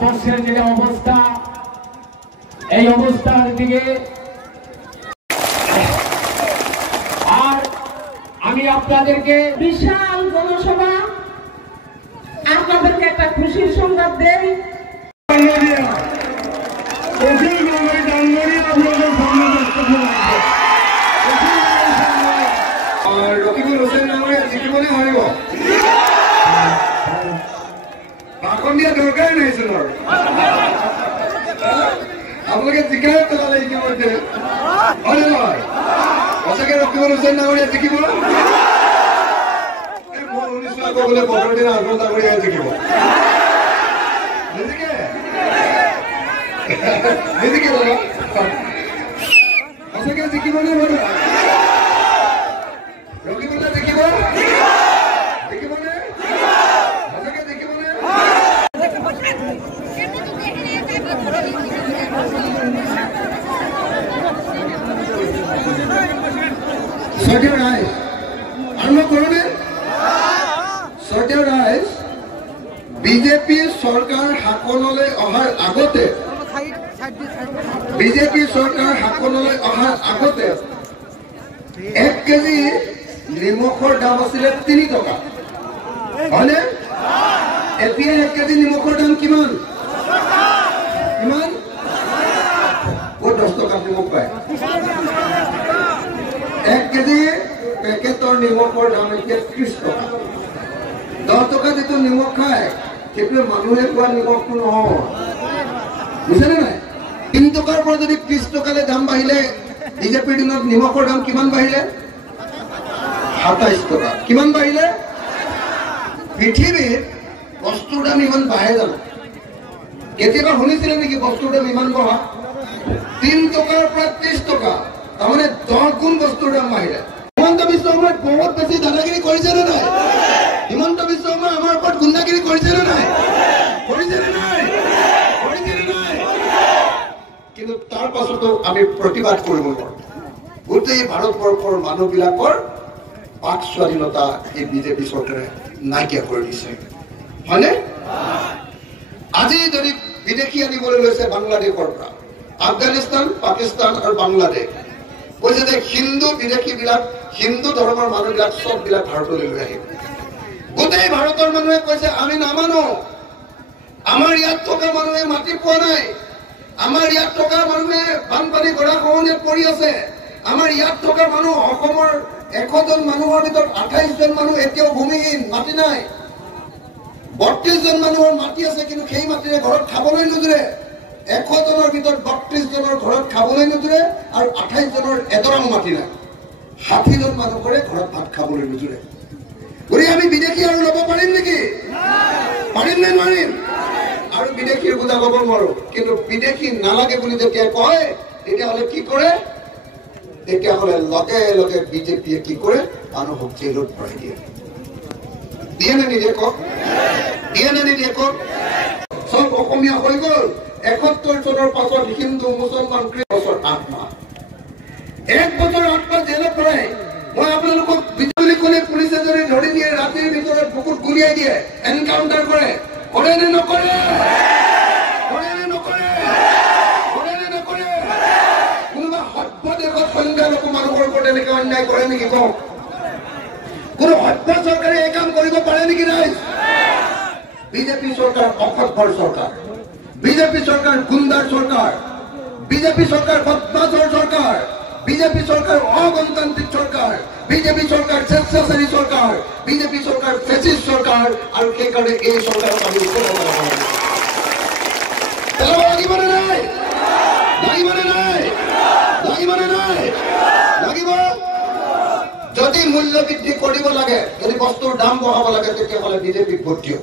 ভারতবর্ষের যে অবস্থা, এই অবস্থার দিকে আর আমি আপনাদেরকে বিশাল জনসভা আপনাদেরকে একটা খুশির সংবাদ দেই। রকিবুল হোসেন নামে জীবনে হারিব ভাষণ দিয়া দরকার নাই ছিল আপোনালোকে জিকাই পেলালে ইতিমধ্যে হয় নহয় সঁচাকে ৰকিবুল হোসেন নামে জিকিব কবলে বতৰ দিনা আগ্ৰতা কৰি জিকিব নিজিকে নিজিকে দাদা সঁচাকে জিকিব নে বাৰু ৰকিবুলে জিকিব জিকিব নে সঁচাকে জিকিব নে সঠিক ৰায় আৰম্ভ কৰুন সঠিক ৰায় বিজেপি সৰকাৰ শাসনলৈ অহাৰ আগতে বিজেপি সৰকাৰ শাসনলৈ অহাৰ আগতে 1 কেজি নিমখৰ দাম আছিল 3 টকা হয়নে এতিয়া 1 কেজি নিমখৰ দাম কিমান কিমান ও 10 টকা নিমখ পায় 1 কেজি পেকেটৰ নিমখৰ দাম এতিয়া 30 টকা 10 টকা যেটো নিমখ খায় সেইটো মানুহে খোৱা নিমখটো নহয় বুঝেনে নাই 3 টকাৰ পৰা যদি 30 টকালৈ দাম বাঢ়িলে বিজেপিৰ দিনত নিমখৰ দাম কিমান বাঢ়িলে 27 টকা কিমান বাঢ়িলে পৃথিৱীৰ বস্তুৰ দাম ইমান বাঢ়ে জানো কেতিয়াবা শুনিছিলে নেকি বস্তুৰ দাম ইমান বঢ়া 3 টকাৰ পৰা 30 টকা তাৰমানে 10 গুণ বস্তুৰ দাম বাঢ়িলে হিমন্ত বিশ্ব শৰ্মাই বহুত বেছি দাদাগিৰি কৰিছে নে নাই হিমন্ত বিশ্ব শৰ্মাই আমাৰ ওপৰত গুণ্ডাগিৰি কৰিছে নে নাই কৰিছে নে নাই কৰিছে নে নাই কিন্তু তাৰ পাছতো আমি প্ৰতিবাদ কৰিব নোৱাৰো গোটেই ভাৰতবৰ্ষৰ মানুহবিলাকৰ বাক স্বাধীনতা এই বিজেপি চৰকাৰে নাইকিয়া কৰি দিছে হয়নে আজি যদি বিদেশী আনিবলৈ লৈছে বাংলাদেশৰ পৰা আফগানিস্তান পাকিস্তান আৰু বাংলাদেশ কৈছে যে হিন্দু বিদেশী বিলাক হিন্দু ধৰ্মৰ মানুহবিলাক সববিলাক ভাৰতলৈ লৈ আহিব গোটেই ভাৰতৰ মানুহে কৈছে আমি নামানো আমাৰ ইয়াত থকা মানুহে মাটি পোৱা নাই আমাৰ ইয়াত থকা মানুহে বানপানী গৰাখহনীয়াত পৰি আছে আমাৰ ইয়াত থকা মানুহ অসমৰ 100 জন মানুহৰ ভিতৰত 28 জন মানুহ এতিয়াও ভূমিহীন মাটি নাই 32 জন মানুহৰ মাটি আছে কিন্তু সেই মাটিৰে ঘৰত খাবলৈ নোজোৰে 100 জনৰ ভিতৰত 32 জনৰ ঘৰত খাবলৈ নোজোৰে আৰু 28 জনৰ এডৰাও মাটি নাই 60 জন মানুহৰে ঘৰত ভাত খাবলৈ নোজোৰে গৰি আমি বিদেশী আৰু ল'ব পাৰিম নেকি পাৰিম নে নোৱাৰিম আৰু বিদেশীৰ বুজা ল'ব নোৱাৰো কিন্তু বিদেশী নালাগে বুলি যেতিয়া কয় তেতিয়াহ'লে কি কৰে তেতিয়াহ'লে লগে লগে বিজেপিয়ে কি কৰে মানুহক জেলত ভৰাই দিয়ে দিয়ে নে নিদিয়ে কওক দিয়ে নে নিদিয়ে কওক সব অসমীয়া হৈ গ'ল 71 চনৰ পাছত হিন্দু মুছলমান বছৰ 8 মাহ 1 বছৰ 8 মাহ জেলত ভৰাই মই আপোনালোকক বিজুলী কোনে পুলিচে যদি ধৰি দিয়ে ৰাতিৰ ভিতৰত বুকুত গুলিয়াই দিয়ে এনকাউন্টাৰ কৰে কৰে নে নকৰে কৰে নে নকৰে কৰে নে নকৰে কোনোবা সভ্য দেশত সংখ্যালঘু মানুহৰ ওপৰত এনেকৈ অন্যায় কৰে নেকি কওক কোনো সভ্য চৰকাৰে এই কাম কৰিব পাৰে নেকি ৰাইজ বিজেপি চৰকাৰ অসভ্যৰ চৰকাৰ বিজেপি চৰকাৰ গুণ্ডাৰ চৰকাৰ বিজেপি চৰকাৰ বদমাছৰ চৰকাৰ বিজেপি চৰকাৰ অগণতান্ত্ৰিক চৰকাৰ বিজেপি চৰকাৰ স্বেচ্ছাচাৰী চৰকাৰ বিজেপি চৰকাৰ ফেচিষ্ট চৰকাৰ আৰু সেইকাৰণে এই চৰকাৰক আমি লাগিবনে নাই লাগিবনে নাই লাগিবনে নাই লাগিব যদি মূল্য বৃদ্ধি কৰিব লাগে যদি বস্তুৰ দাম বঢ়াব লাগে তেতিয়াহ'লে বিজেপিক ভোট দিয়ক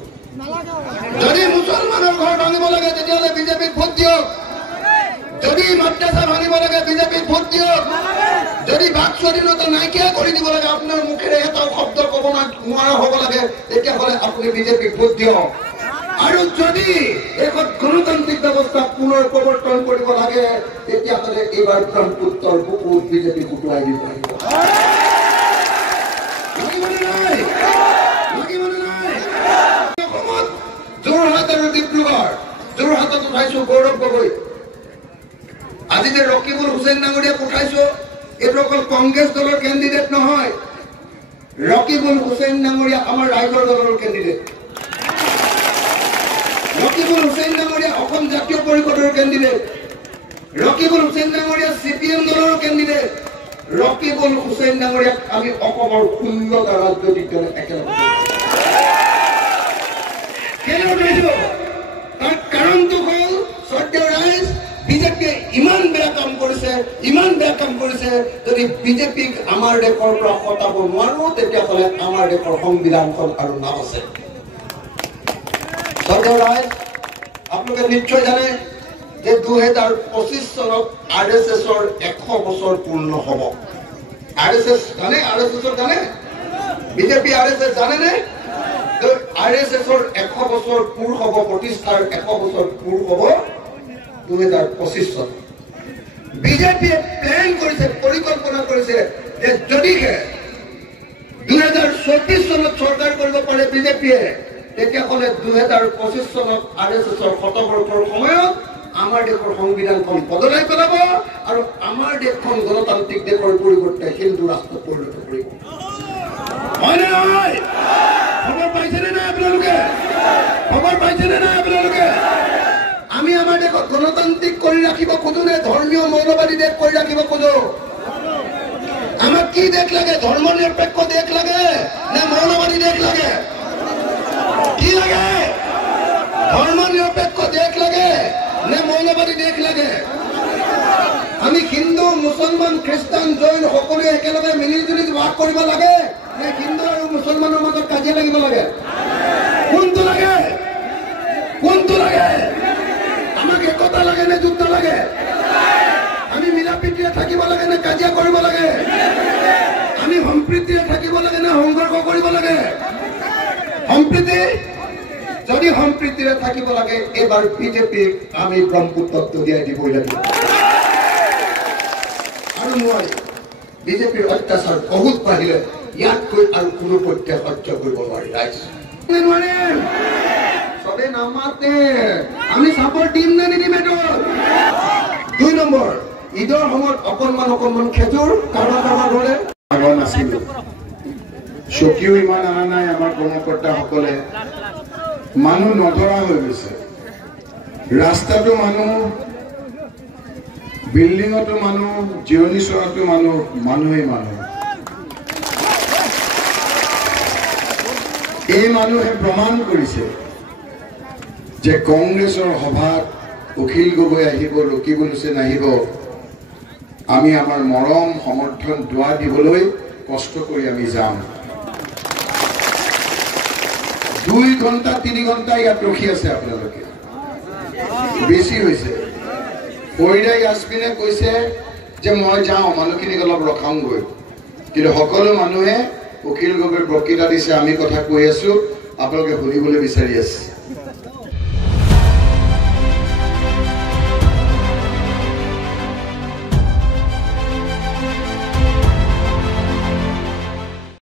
যদি মুছলমানৰ ঘৰ ভাঙিব লাগে তেতিয়াহ'লে বিজেপিক ভোট দিয়ক যদি মাদ্ৰাসা ভাঙিব লাগে বিজেপিক ভোট দিয়ক যদি বাক স্বাধীনতা নাইকিয়া কৰি দিব লাগে আপোনাৰ মুখেৰে এটাও শব্দ ক'ব নোৱাৰা হ'ব লাগে তেতিয়াহ'লে আপুনি বিজেপিক ভোট দিয়ক আৰু যদি এখন গণতান্ত্ৰিক ব্যৱস্থা পুনৰ প্ৰৱৰ্তন কৰিব লাগে তেতিয়াহ'লে এইবাৰ ব্ৰহ্মপুত্ৰৰ বুকুত বিজেপিক উটুৱাই দিব লাগিব যোৰহাট আৰু ডিব্ৰুগড় লগত উঠাইছো গৌৰৱ গগৈ আজি যে ৰকিবুল হুছেইন ডাঙৰীয়াক উঠাইছো এইটো অকল কংগ্ৰেছ দলৰ কেণ্ডিডেট নহয় ৰকিবুল হুছেইন ডাঙৰীয়া আমাৰ ৰাইজৰ দলৰ কেণ্ডিডেট ৰকিবুল হুছেইন ডাঙৰীয়া অসম জাতীয় পৰিষদৰ কেণ্ডিডেট ৰকিবুল হুছেইন ডাঙৰীয়া CPM দলৰ কেণ্ডিডেট ৰকিবুল হুছেইন ডাঙৰীয়াক আমি অসমৰ 16টা ৰাজনৈতিক দলে একেলগে তাৰ কাৰণটো হ'ল সত্য ৰাইজ বিজেপিয়ে ইমান বেয়া কাম কৰিছে যদি বিজেপিক আমাৰ দেশৰ পৰা হটাব নোৱাৰো তেতিয়াহ'লে আমাৰ দেশৰ সংবিধানখন আৰু নাবাচে সত্য ৰাইজ আপোনালোকে নিশ্চয় জানে যে 2025 চনত RSSৰ 100 বছৰ পূৰ্ণ হ'ব RSS জানে বিজেপি RSS জানে নে RSSৰ 100 বছৰ পূৰ হ'ব প্ৰতিষ্ঠাৰ 100 বছৰ পূৰ হ'ব 2025 চনত বিজেপিয়ে প্ল্যান কৰিছে পৰিকল্পনা কৰিছে যে যদিহে 2024 চনত চৰকাৰ কৰিব পাৰে বিজেপিয়ে তেতিয়াহ'লে 2025 চনত RSSৰ 100 বছৰ সময়ত আমাৰ দেশৰ সংবিধানখন বদলাই পেলাব আৰু আমাৰ দেশখন গণতান্ত্ৰিক দেশৰ পৰিৱৰ্তে হিন্দু ৰাষ্ট্ৰত পৰিণত কৰিব হয় নে নহয় খবৰ পাইছেনে নাই আপোনালোকে আমি আমাৰ দেশক গণতান্ত্ৰিক কৰি ৰাখিব খোজো নে ধৰ্মীয় মৌলবাদী দেশ কৰি ৰাখিব খোজো আমাক কি দেশ লাগে ধৰ্ম নিৰপেক্ষ দেশ লাগে নে মৌলবাদী দেশ লাগে কি লাগে ধৰ্ম নিৰপেক্ষ দেশ লাগে নে মৌলবাদী দেশ লাগে আমি হিন্দু মুছলমান খ্ৰীষ্টান জৈন সকলোৱে একেলগে মিলি জুলি বাস কৰিব লাগে নে হিন্দু আৰু মুছলমানৰ মাজত কাজিয়া লাগিব লাগে কোনটো লাগে আমাক একতা লাগে নে যুদ্ধ লাগে আমি মিলা প্ৰীতিৰে থাকিব লাগে নে কাজিয়া কৰিব লাগে আমি সম্প্ৰীতিৰে থাকিব লাগে নে সংঘৰ্ষ কৰিব লাগে সম্প্ৰীতি যদি সম্প্ৰীতিৰে থাকিব লাগে এবাৰ বিজেপিক আমি ব্ৰহ্মপুত্ৰত দলিয়াই দিবই লাগিব আৰু নোৱাৰি বিজেপিৰ অত্যাচাৰ বহুত বাঢ়িলে ইয়াতকৈ আৰু কোনো পক্ষে সহ্য কৰিব নোৱাৰি ৰাইজ চবে নামাতে আমি চাপৰ্ট দিম নে নিদিম এইটো 2 নম্বৰ ঈদৰ সময়ত অকণমান খেজুৰ কাৰোবাৰ ধৰে আগৰ নাছিলো চকীও ইমান অহা নাই আমাৰ কৰ্মকৰ্তাসকলে মানুহ নধৰা হৈ গৈছে ৰাস্তাটো মানুহ বিল্ডিঙতো মানুহ জিৰণি চৰাটো মানুহেই মানুহ এই মানুহে প্ৰমাণ কৰিছে যে কংগ্ৰেছৰ সভাত অখিল গগৈ আহিব ৰকিবুল হুছেইন আহিব আমি আমাৰ মৰম সমৰ্থন দুৱা দিবলৈ কষ্ট কৰি আমি যাম 2 ঘণ্টা 3 ঘণ্টা ইয়াত ৰখি আছে আপোনালোকে বেছি হৈছে কৈৰাই আছমিনে কৈছে যে মই যাওঁ মানুহখিনিক অলপ ৰখাওঁগৈ কিন্তু সকলো মানুহে অখিল গগৈৰ বক্তৃতা দিছে আমি কথা কৈ আছো আপোনালোকে শুনিবলৈ বিচাৰি আছে